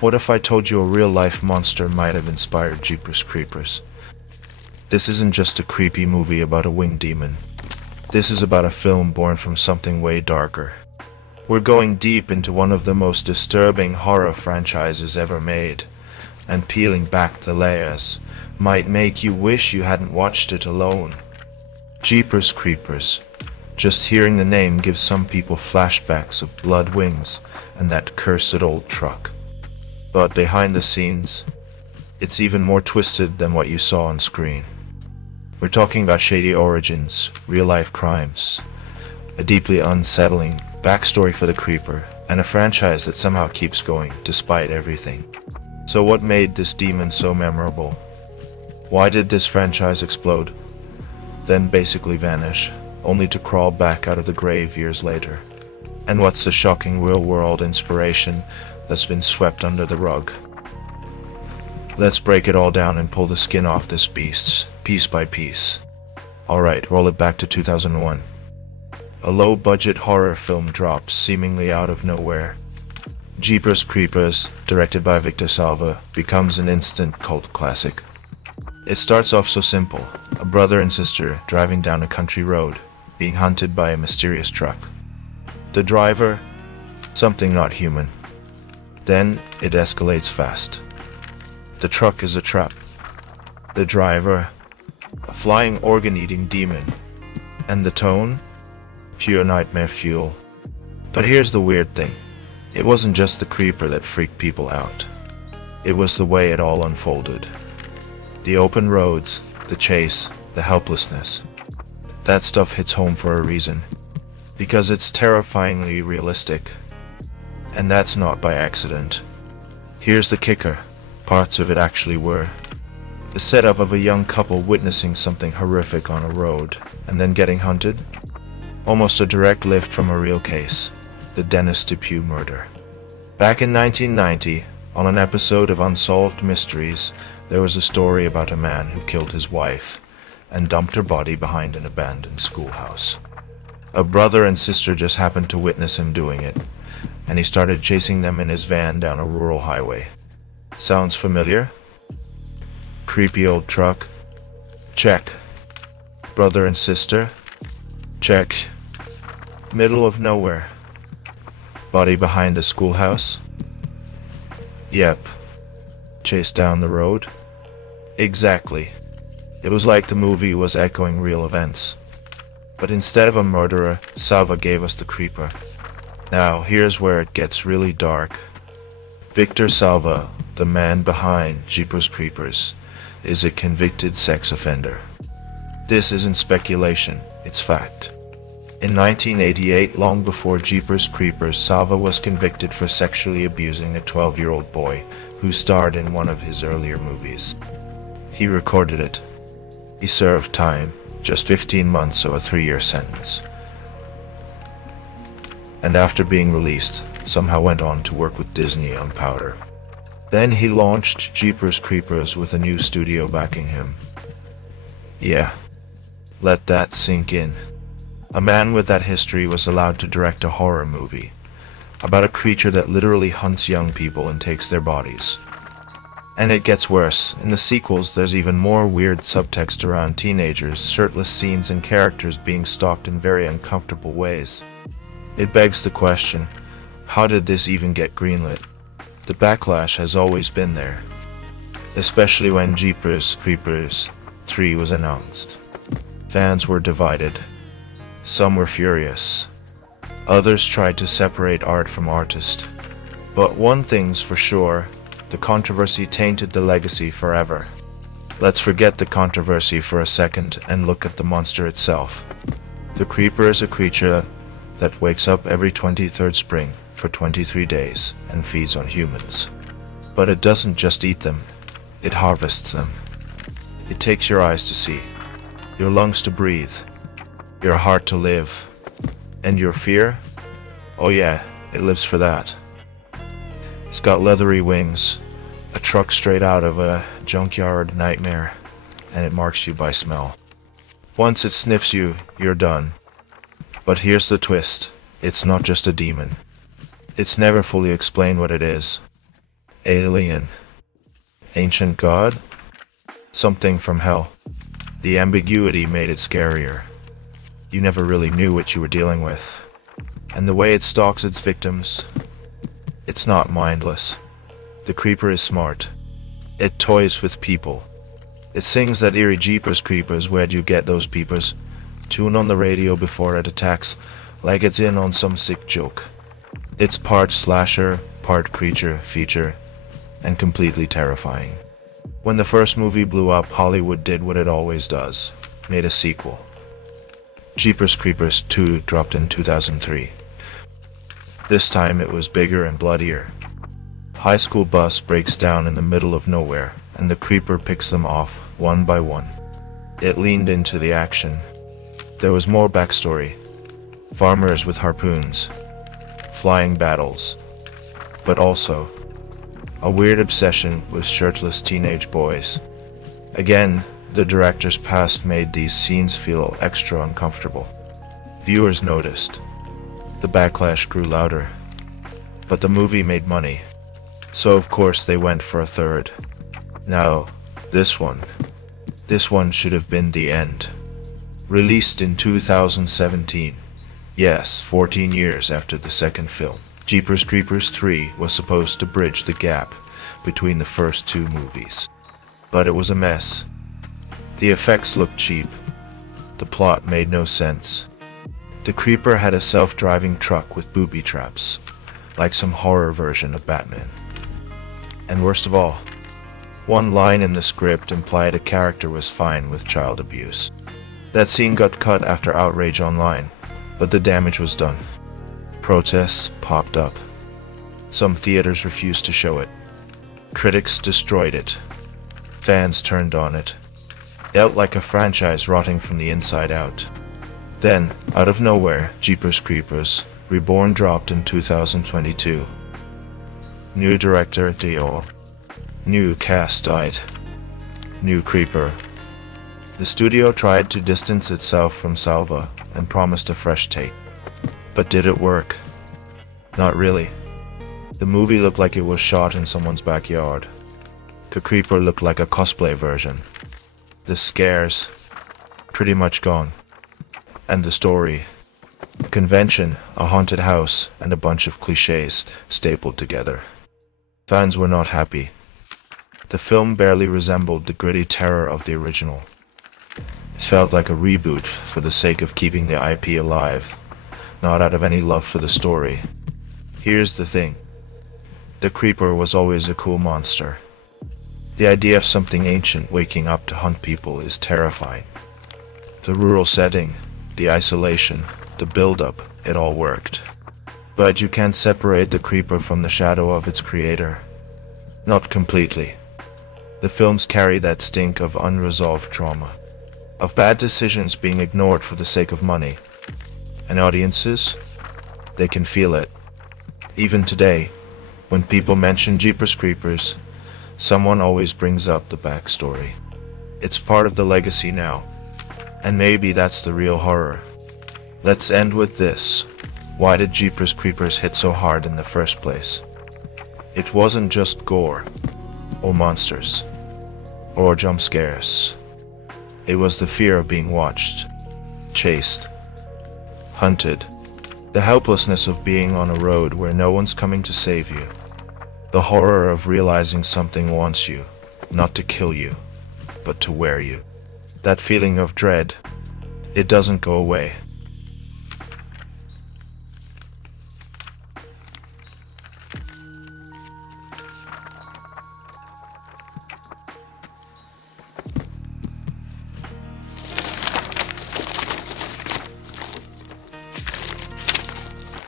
What if I told you a real-life monster might have inspired Jeepers Creepers? This isn't just a creepy movie about a winged demon. This is about a film born from something way darker. We're going deep into one of the most disturbing horror franchises ever made, and peeling back the layers might make you wish you hadn't watched it alone. Jeepers Creepers. Just hearing the name gives some people flashbacks of blood wings and that cursed old truck. But behind the scenes, it's even more twisted than what you saw on screen. We're talking about shady origins, real-life crimes, a deeply unsettling backstory for the Creeper, and a franchise that somehow keeps going despite everything. So what made this demon so memorable? Why did this franchise explode, then basically vanish, only to crawl back out of the grave years later? And what's the shocking real-world inspiration that's been swept under the rug? Let's break it all down and pull the skin off this beast, piece by piece. Alright, roll it back to 2001. A low-budget horror film drops seemingly out of nowhere. Jeepers Creepers, directed by Victor Salva, becomes an instant cult classic. It starts off so simple, a brother and sister driving down a country road, being hunted by a mysterious truck. The driver, something not human. Then it escalates fast. The truck is a trap. The driver, a flying organ-eating demon. And the tone? Pure nightmare fuel. But here's the weird thing. It wasn't just the creeper that freaked people out. It was the way it all unfolded. The open roads, the chase, the helplessness. That stuff hits home for a reason. Because it's terrifyingly realistic. And that's not by accident. Here's the kicker. Parts of it actually were. The setup of a young couple witnessing something horrific on a road, and then getting hunted. Almost a direct lift from a real case, the Dennis Depew murder. Back in 1990, on an episode of Unsolved Mysteries, there was a story about a man who killed his wife and dumped her body behind an abandoned schoolhouse. A brother and sister just happened to witness him doing it, and he started chasing them in his van down a rural highway. Sounds familiar? Creepy old truck? Check. Brother and sister? Check. Middle of nowhere. Body behind a schoolhouse? Yep. Chase down the road? Exactly. It was like the movie was echoing real events. But instead of a murderer, Salva gave us the creeper. Now, here's where it gets really dark. Victor Salva, the man behind Jeepers Creepers, is a convicted sex offender. This isn't speculation, it's fact. In 1988, long before Jeepers Creepers, Salva was convicted for sexually abusing a 12-year-old boy who starred in one of his earlier movies. He recorded it. He served time, just 15 months or a 3-year sentence. And after being released, somehow went on to work with Disney on Powder. Then he launched Jeepers Creepers with a new studio backing him. Yeah, let that sink in. A man with that history was allowed to direct a horror movie about a creature that literally hunts young people and takes their bodies. And it gets worse. In the sequels, there's even more weird subtext around teenagers, shirtless scenes, and characters being stalked in very uncomfortable ways. It begs the question, how did this even get greenlit? The backlash has always been there, especially when Jeepers Creepers 3 was announced. Fans were divided. Some were furious. Others tried to separate art from artist. But one thing's for sure, the controversy tainted the legacy forever. Let's forget the controversy for a second and look at the monster itself. The Creeper is a creature that wakes up every 23rd spring for 23 days and feeds on humans. But it doesn't just eat them, it harvests them. It takes your eyes to see, your lungs to breathe, your heart to live, and your fear? Oh yeah, it lives for that. It's got leathery wings, a truck straight out of a junkyard nightmare, and it marks you by smell. Once it sniffs you, you're done. But here's the twist, it's not just a demon. It's never fully explained what it is. Alien. Ancient god? Something from hell. The ambiguity made it scarier. You never really knew what you were dealing with. And the way it stalks its victims, it's not mindless. The creeper is smart. It toys with people. It sings that eerie Jeepers Creepers, where'd you get those peepers? Tune on the radio before it attacks, like it's in on some sick joke. It's part slasher, part creature feature, and completely terrifying. When the first movie blew up, Hollywood did what it always does, made a sequel. Jeepers Creepers 2 dropped in 2003. This time it was bigger and bloodier. High school bus breaks down in the middle of nowhere, and the creeper picks them off, one by one. It leaned into the action. There was more backstory. Farmers with harpoons. Flying battles. But also, a weird obsession with shirtless teenage boys. Again, the director's past made these scenes feel extra uncomfortable. Viewers noticed. The backlash grew louder. But the movie made money. So of course they went for a third. Now, this one should have been the end. Released in 2017. Yes, 14 years after the second film. Jeepers Creepers 3 was supposed to bridge the gap between the first two movies. But it was a mess. The effects looked cheap. The plot made no sense. The creeper had a self-driving truck with booby traps, like some horror version of Batman. And worst of all, one line in the script implied a character was fine with child abuse. That scene got cut after outrage online, but the damage was done. Protests popped up. Some theaters refused to show it. Critics destroyed it. Fans turned on it. It felt like a franchise rotting from the inside out. Then, out of nowhere, Jeepers Creepers Reborn dropped in 2022. New director Dio. New cast died. New creeper. The studio tried to distance itself from Salva and promised a fresh take. But did it work? Not really. The movie looked like it was shot in someone's backyard. The creeper looked like a cosplay version. The scares, pretty much gone. And the story. A convention, a haunted house, and a bunch of cliches stapled together. Fans were not happy. The film barely resembled the gritty terror of the original. It felt like a reboot for the sake of keeping the IP alive, not out of any love for the story. Here's the thing. The creeper was always a cool monster. The idea of something ancient waking up to hunt people is terrifying. The rural setting, the isolation, the build-up, it all worked. But you can't separate the creeper from the shadow of its creator. Not completely. The films carry that stink of unresolved trauma, of bad decisions being ignored for the sake of money. And audiences, they can feel it. Even today, when people mention Jeepers Creepers, someone always brings up the backstory. It's part of the legacy now. And maybe that's the real horror. Let's end with this. Why did Jeepers Creepers hit so hard in the first place? It wasn't just gore, or monsters, or jump scares. It was the fear of being watched, chased, hunted, the helplessness of being on a road where no one's coming to save you, the horror of realizing something wants you, not to kill you, but to wear you. That feeling of dread, it doesn't go away.